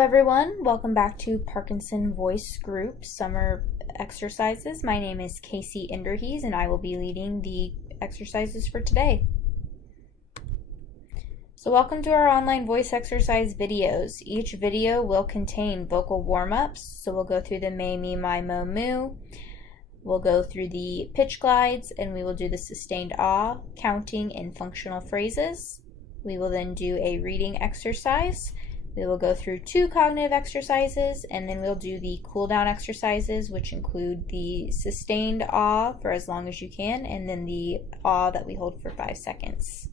Everyone, welcome back to Parkinson Voice Group Summer Exercises. My name is Casey Inderhees and I will be leading the exercises for today. So welcome to our online voice exercise videos. Each video will contain vocal warm-ups, so we'll go through the may, me, my, mo, moo. We'll go through the pitch glides and we will do the sustained ah, counting, and functional phrases. We will then do a reading exercise. We will go through 2 cognitive exercises, and then we'll do the cool down exercises, which include the sustained ah for as long as you can, and then the ah that we hold for 5 seconds.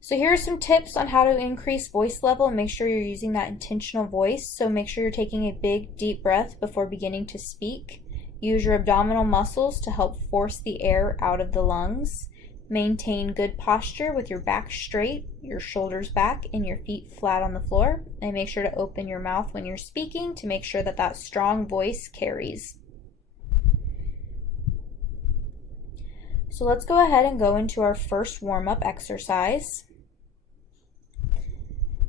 So here are some tips on how to increase voice level and make sure you're using that intentional voice. So make sure you're taking a big, deep breath before beginning to speak. Use your abdominal muscles to help force the air out of the lungs. Maintain good posture with your back straight, your shoulders back, and your feet flat on the floor. And make sure to open your mouth when you're speaking to make sure that strong voice carries. So let's go ahead and go into our first warm-up exercise.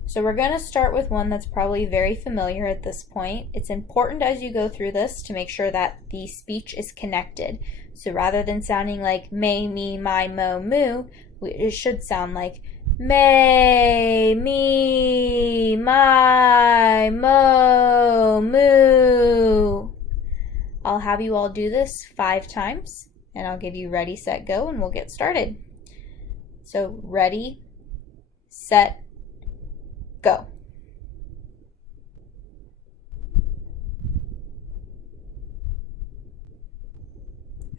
So we're going to start with one that's probably very familiar at this point. It's important as you go through this to make sure that the speech is connected. So rather than sounding like may, me, my, mo, moo, it should sound like may, me, my, mo, moo. I'll have you all do this 5 times, and I'll give you ready, set, go, and we'll get started. So ready, set, go.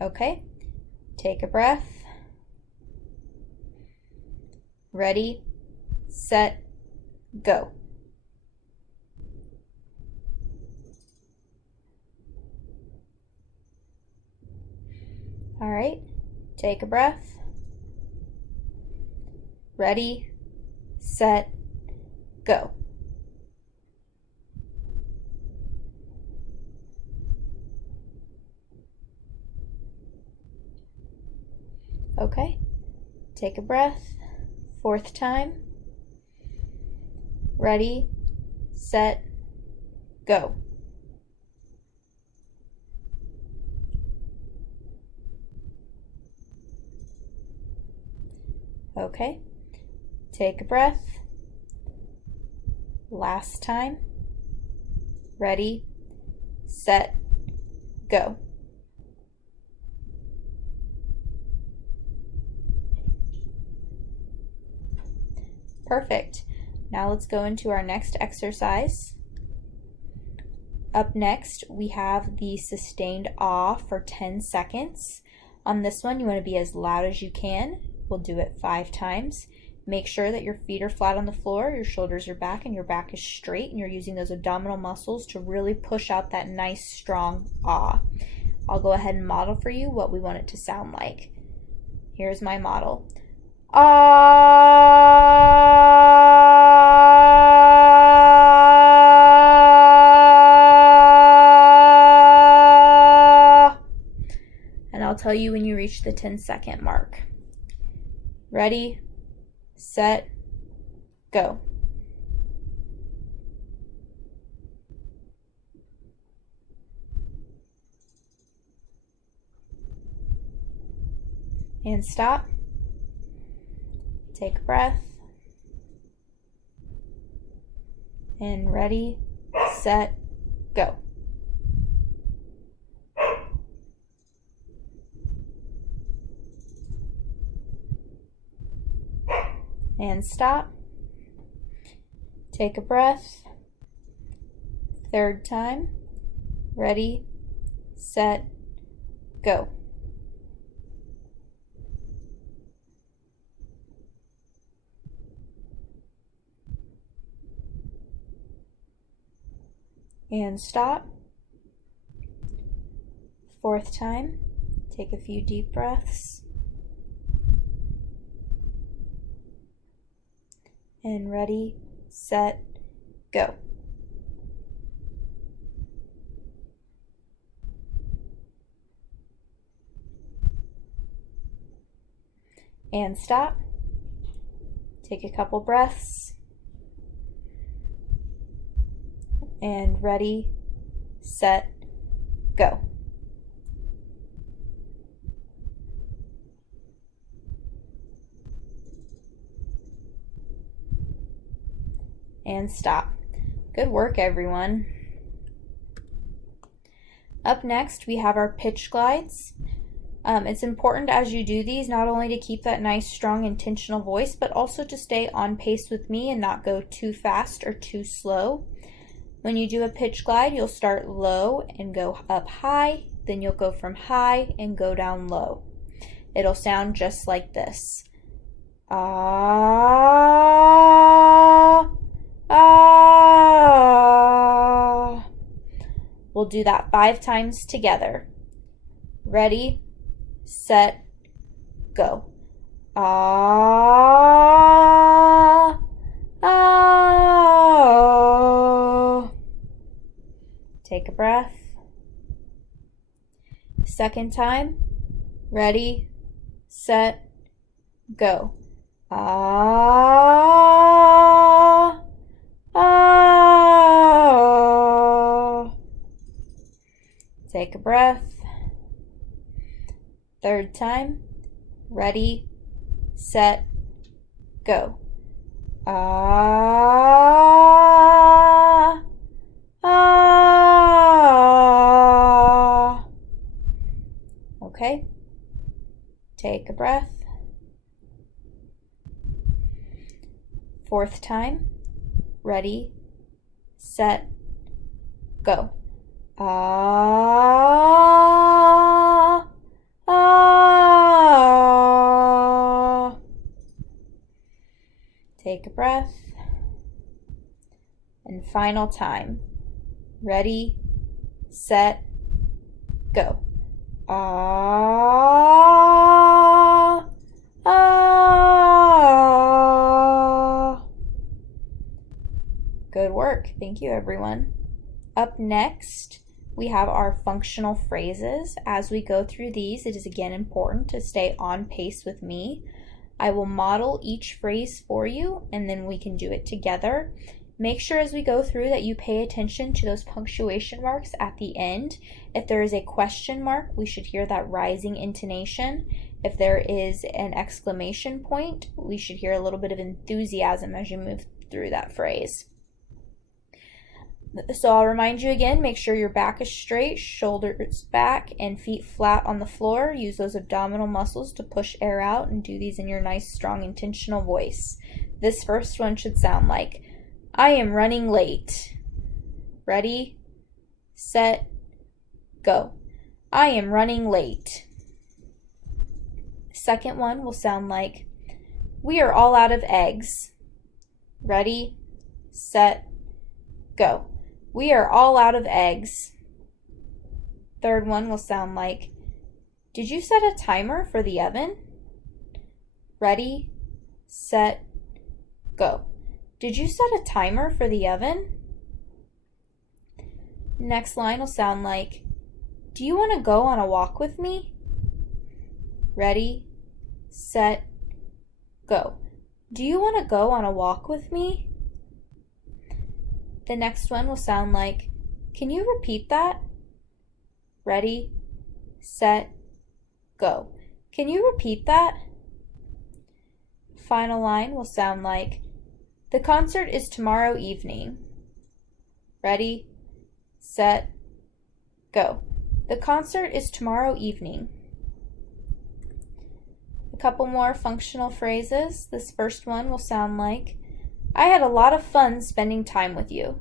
Okay, take a breath. Ready, set, go. All right, take a breath. Ready, set, go. Okay, take a breath. 4th time. Ready, set, go. Okay, take a breath. Last time. Ready, set, go. Perfect. Now let's go into our next exercise. Up next, we have the sustained ah for 10 seconds. On this one, you want to be as loud as you can. We'll do it 5 times. Make sure that your feet are flat on the floor, your shoulders are back, and your back is straight, and you're using those abdominal muscles to really push out that nice, strong ah. I'll go ahead and model for you what we want it to sound like. Here's my model. Ah. And I'll tell you when you reach the 10-second mark. Ready, set, go. And stop. Take a breath. And ready, set, go. And stop. Take a breath. 3rd time. Ready, set, go. And stop. 4th time. Take a few deep breaths. And ready, set, go. and stop. Take a couple breaths. And ready, set, go. And stop. Good work, everyone. Up next, we have our pitch glides. It's important as you do these not only to keep that nice, strong, intentional voice, but also to stay on pace with me and not go too fast or too slow. When you do a pitch glide, you'll start low and go up high, then you'll go from high and go down low. It'll sound just like this. Ah, ah. We'll do that 5 times together. Ready, set, go. Ah, ah. Take a breath. Second time. Ready, set, go. Ah, ah. Take a breath. Third time. Ready, set, go. Ah, ah. Okay. Take a breath. Fourth time. Ready, set, go. Ah, ah. Take a breath. And final time. Ready, set, go. Ah, ah. Good work. Thank you, everyone. Up next, we have our functional phrases. As we go through these, it is again important to stay on pace with me. I will model each phrase for you, and then we can do it together. Make sure as we go through that you pay attention to those punctuation marks at the end. If there is a question mark, we should hear that rising intonation. If there is an exclamation point, we should hear a little bit of enthusiasm as you move through that phrase. So I'll remind you again, make sure your back is straight, shoulders back, and feet flat on the floor. Use those abdominal muscles to push air out and do these in your nice, strong, intentional voice. This first one should sound like, I am running late. Ready, set, go. I am running late. Second one will sound like, we are all out of eggs. Ready, set, go. We are all out of eggs. Third one will sound like, did you set a timer for the oven? Ready, set, go. Did you set a timer for the oven? Next line will sound like, do you want to go on a walk with me? Ready, set, go. Do you want to go on a walk with me? The next one will sound like, can you repeat that? Ready, set, go. Can you repeat that? Final line will sound like, the concert is tomorrow evening. Ready, set, go. The concert is tomorrow evening. A couple more functional phrases. This first one will sound like, I had a lot of fun spending time with you.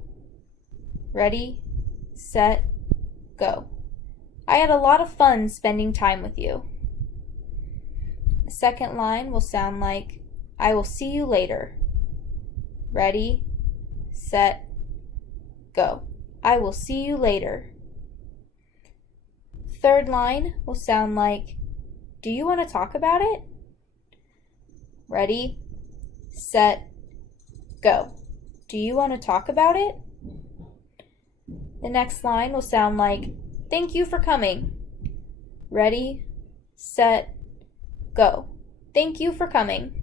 Ready, set, go. I had a lot of fun spending time with you. The second line will sound like, I will see you later. Ready, set, go. I will see you later. Third line will sound like, do you want to talk about it? Ready, set, go. Do you want to talk about it? The next line will sound like, thank you for coming. Ready, set, go. Thank you for coming.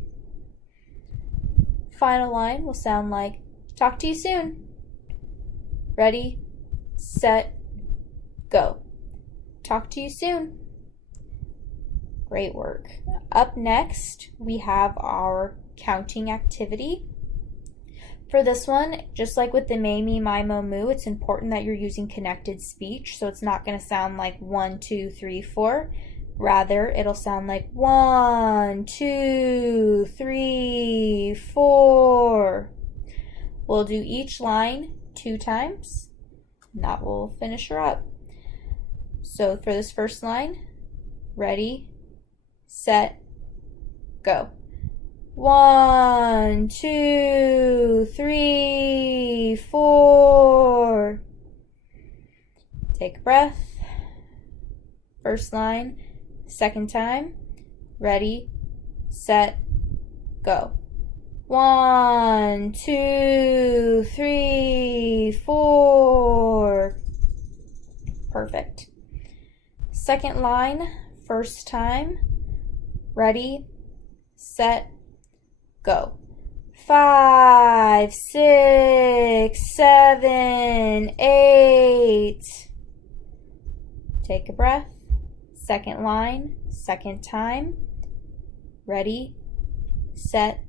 Final line will sound like, talk to you soon. Ready, set, go. Talk to you soon. Great work. Up next, we have our counting activity. For this one, just like with the May, Me, My, Mo, Moo, it's important that you're using connected speech, so it's not going to sound like 1, 2, 3, 4. Rather, it'll sound like 1, 2, 3, 4. We'll do each line 2 times, and that will finish her up. So for this first line, ready, set, go. 1, 2, 3, 4. Take a breath. First line, second time. Ready, set, go. 1, 2, 3, 4. Perfect. Second line, first time. Ready, set, go. 5, 6, 7, 8. Take a breath. Second line, second time. Ready, set,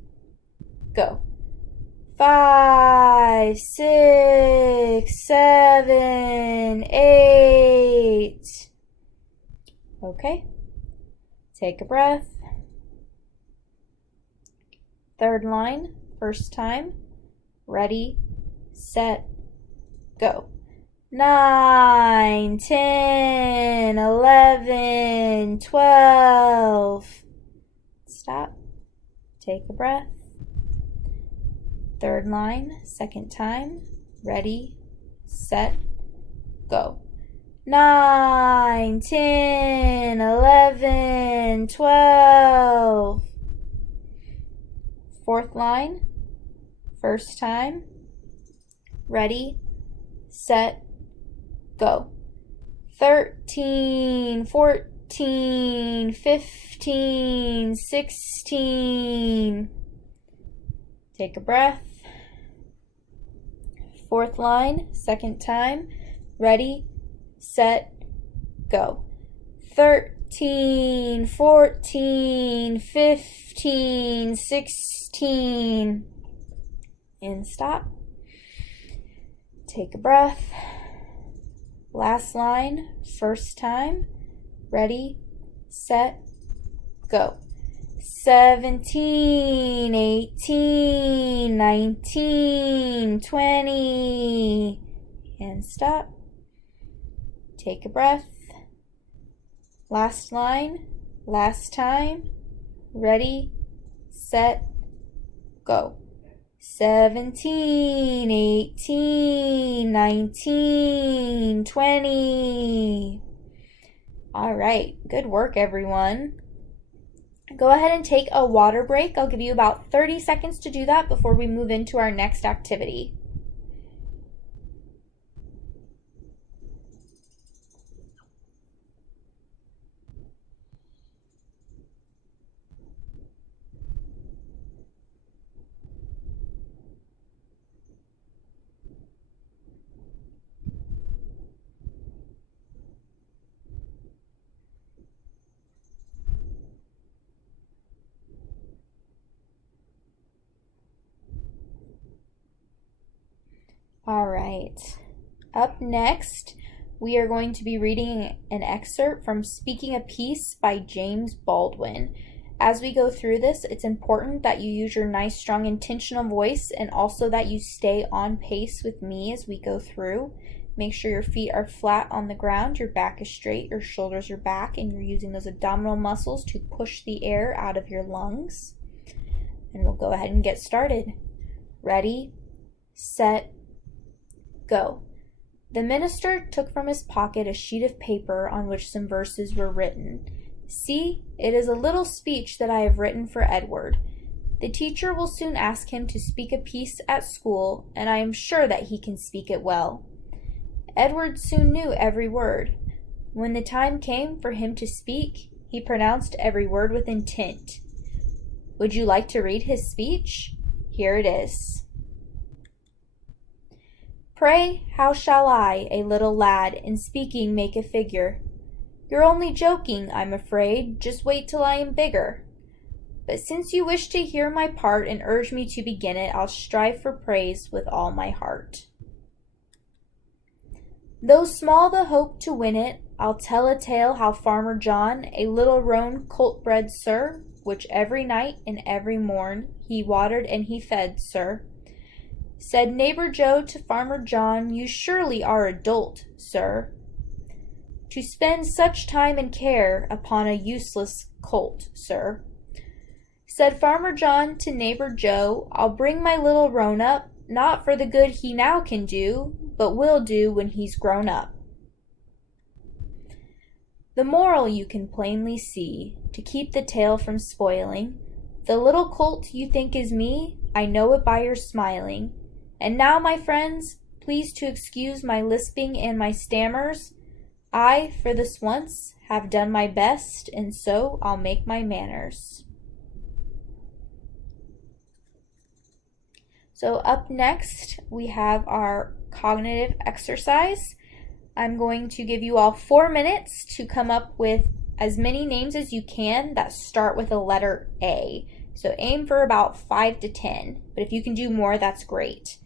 go. 5, 6, 7, 8. Okay. Take a breath. Third line, first time. Ready, set, go. 9, 10, 11, 12. Stop. Take a breath. Third line, second time. Ready, set, go. 9, 10, 11, 12. Fourth line, first time. Ready, set, go. 13, 14, 15, 16. Take a breath. Fourth line, second time. Ready, set, go. 13, 14, 15, 16. And stop. Take a breath. Last line, first time. Ready, set, go. 17, 18, 19, 20. And stop. Take a breath. Last line, last time. Ready, set, go. 17, 18, 19, 20. All right, good work, everyone. Go ahead and take a water break. I'll give you about 30 seconds to do that before we move into our next activity. All right. Up next, we are going to be reading an excerpt from Speaking a Piece by James Baldwin. As we go through this, it's important that you use your nice, strong, intentional voice and also that you stay on pace with me as we go through. Make sure your feet are flat on the ground, your back is straight, your shoulders are back, and you're using those abdominal muscles to push the air out of your lungs. And we'll go ahead and get started. Ready, set, go. The minister took from his pocket a sheet of paper on which some verses were written. See, it is a little speech that I have written for Edward. The teacher will soon ask him to speak a piece at school, and I am sure that he can speak it well. Edward soon knew every word. When the time came for him to speak, he pronounced every word with intent. Would you like to read his speech? Here it is. Pray, how shall I, a little lad, in speaking make a figure? You're only joking, I'm afraid, just wait till I am bigger. But since you wish to hear my part and urge me to begin it, I'll strive for praise with all my heart. Though small the hope to win it, I'll tell a tale how Farmer John, a little roan colt bred, sir, which every night and every morn he watered and he fed, sir. Said neighbor Joe to Farmer John, you surely are a dolt, sir, to spend such time and care upon a useless colt, sir. Said Farmer John to neighbor Joe, I'll bring my little roan up, not for the good he now can do, but will do when he's grown up. The moral you can plainly see, to keep the tale from spoiling. The little colt you think is me, I know it by your smiling. And now, my friends, please to excuse my lisping and my stammers. I, for this once, have done my best, and so I'll make my manners. So up next, we have our cognitive exercise. I'm going to give you all 4 minutes to come up with as many names as you can that start with a letter A. So aim for about 5 to 10, but if you can do more, that's great.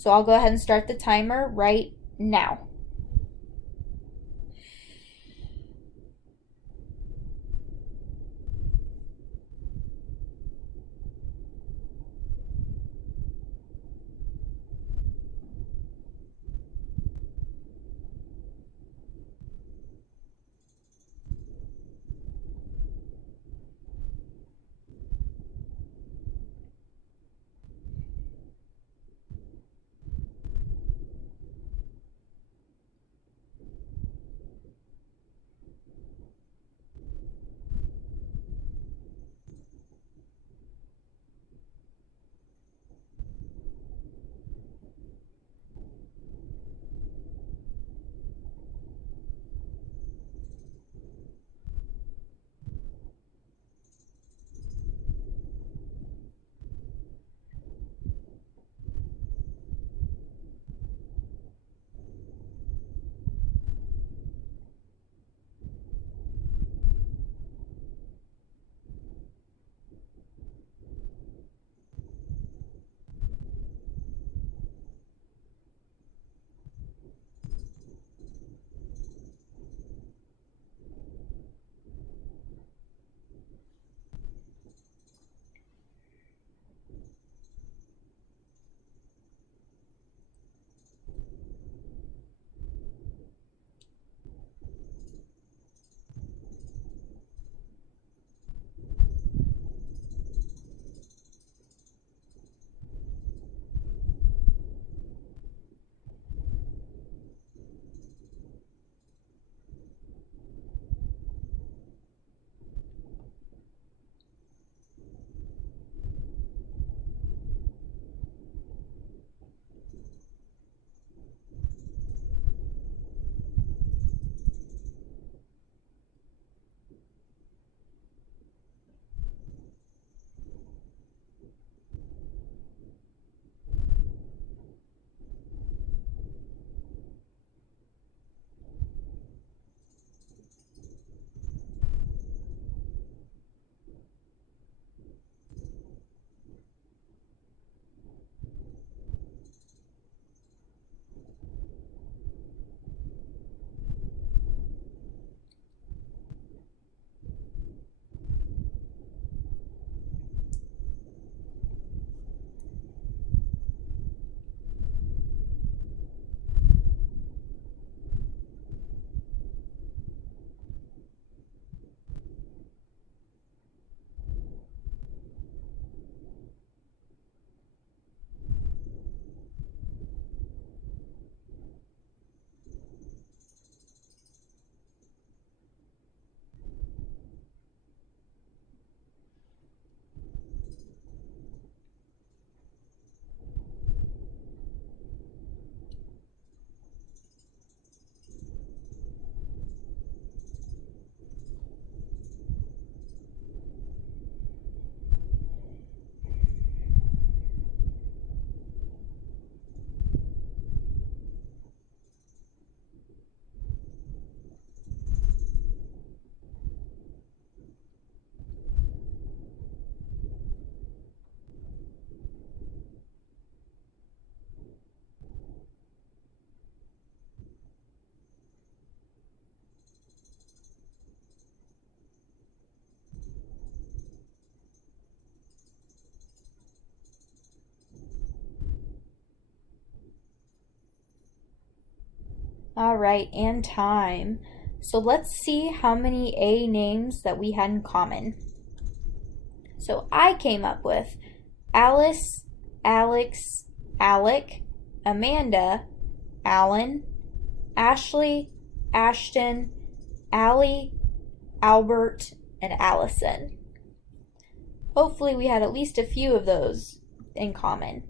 So I'll go ahead and start the timer right now. All right, and time. So let's see how many A names that we had in common. So I came up with Alice, Alex, Alec, Amanda, Alan, Ashley, Ashton, Allie, Albert, and Allison. Hopefully we had at least a few of those in common.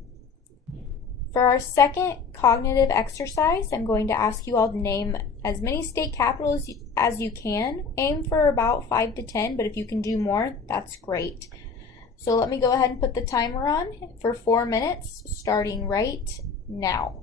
For our second cognitive exercise, I'm going to ask you all to name as many state capitals as you can. Aim for about 5 to 10, but if you can do more, that's great. So let me go ahead and put the timer on for 4 minutes, starting right now.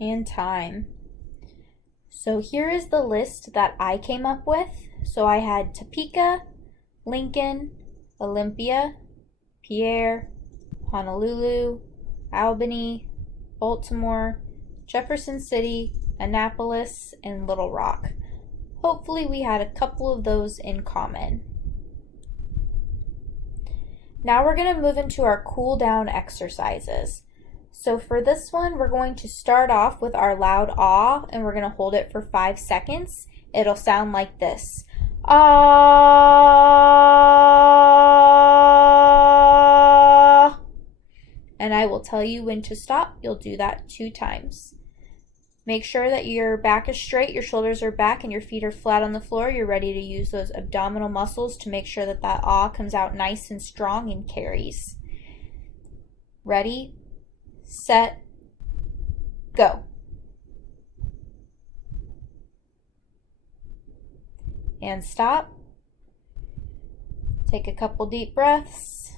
And time. So here is the list that I came up with. So I had Topeka, Lincoln, Olympia, Pierre, Honolulu, Albany, Baltimore, Jefferson City, Annapolis, and Little Rock. Hopefully we had a couple of those in common. Now we're going to move into our cool down exercises. So for this one, we're going to start off with our loud ah, and we're going to hold it for 5 seconds. It'll sound like this. Ah. And I will tell you when to stop. You'll do that 2 times. Make sure that your back is straight, your shoulders are back, and your feet are flat on the floor. You're ready to use those abdominal muscles to make sure that that ah comes out nice and strong and carries. Ready, set, go. And stop. Take a couple deep breaths.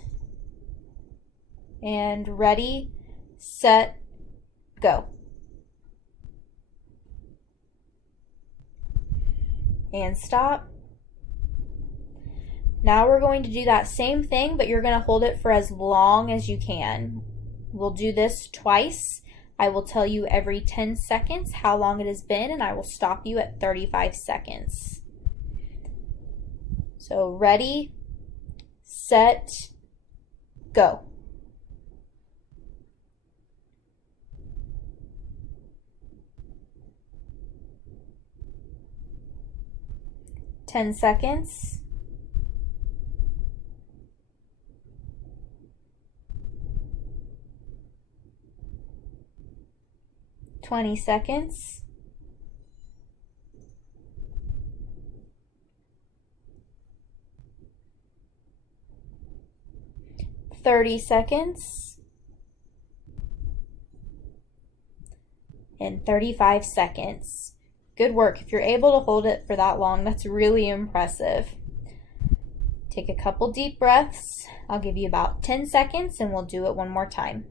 And ready, set, go. And stop. Now we're going to do that same thing, but you're going to hold it for as long as you can. We'll do this twice. I will tell you every 10 seconds how long it has been, and I will stop you at 35 seconds. So ready, set, go. Ten seconds. 20 seconds. 30 seconds. And 35 seconds. Good work. If you're able to hold it for that long, that's really impressive. Take a couple deep breaths. I'll give you about 10 seconds and we'll do it one more time.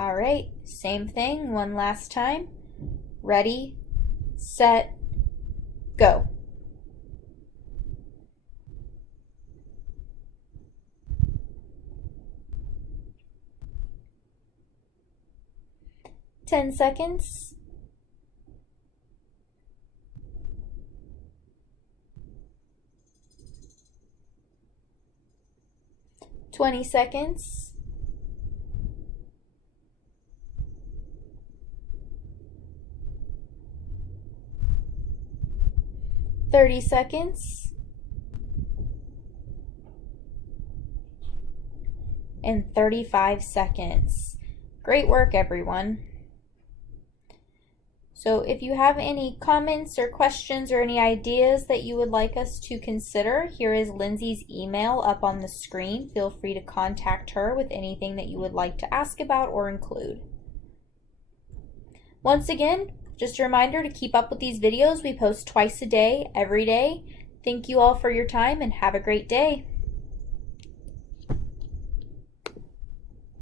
All right, same thing, one last time. Ready, set, go. Ten seconds. 20 seconds. 30 seconds. And 35 seconds. Great work, everyone. So if you have any comments or questions or any ideas that you would like us to consider, here is Lindsay's email up on the screen. Feel free to contact her with anything that you would like to ask about or include. Once again, just a reminder to keep up with these videos. We post twice a day, every day. Thank you all for your time and have a great day.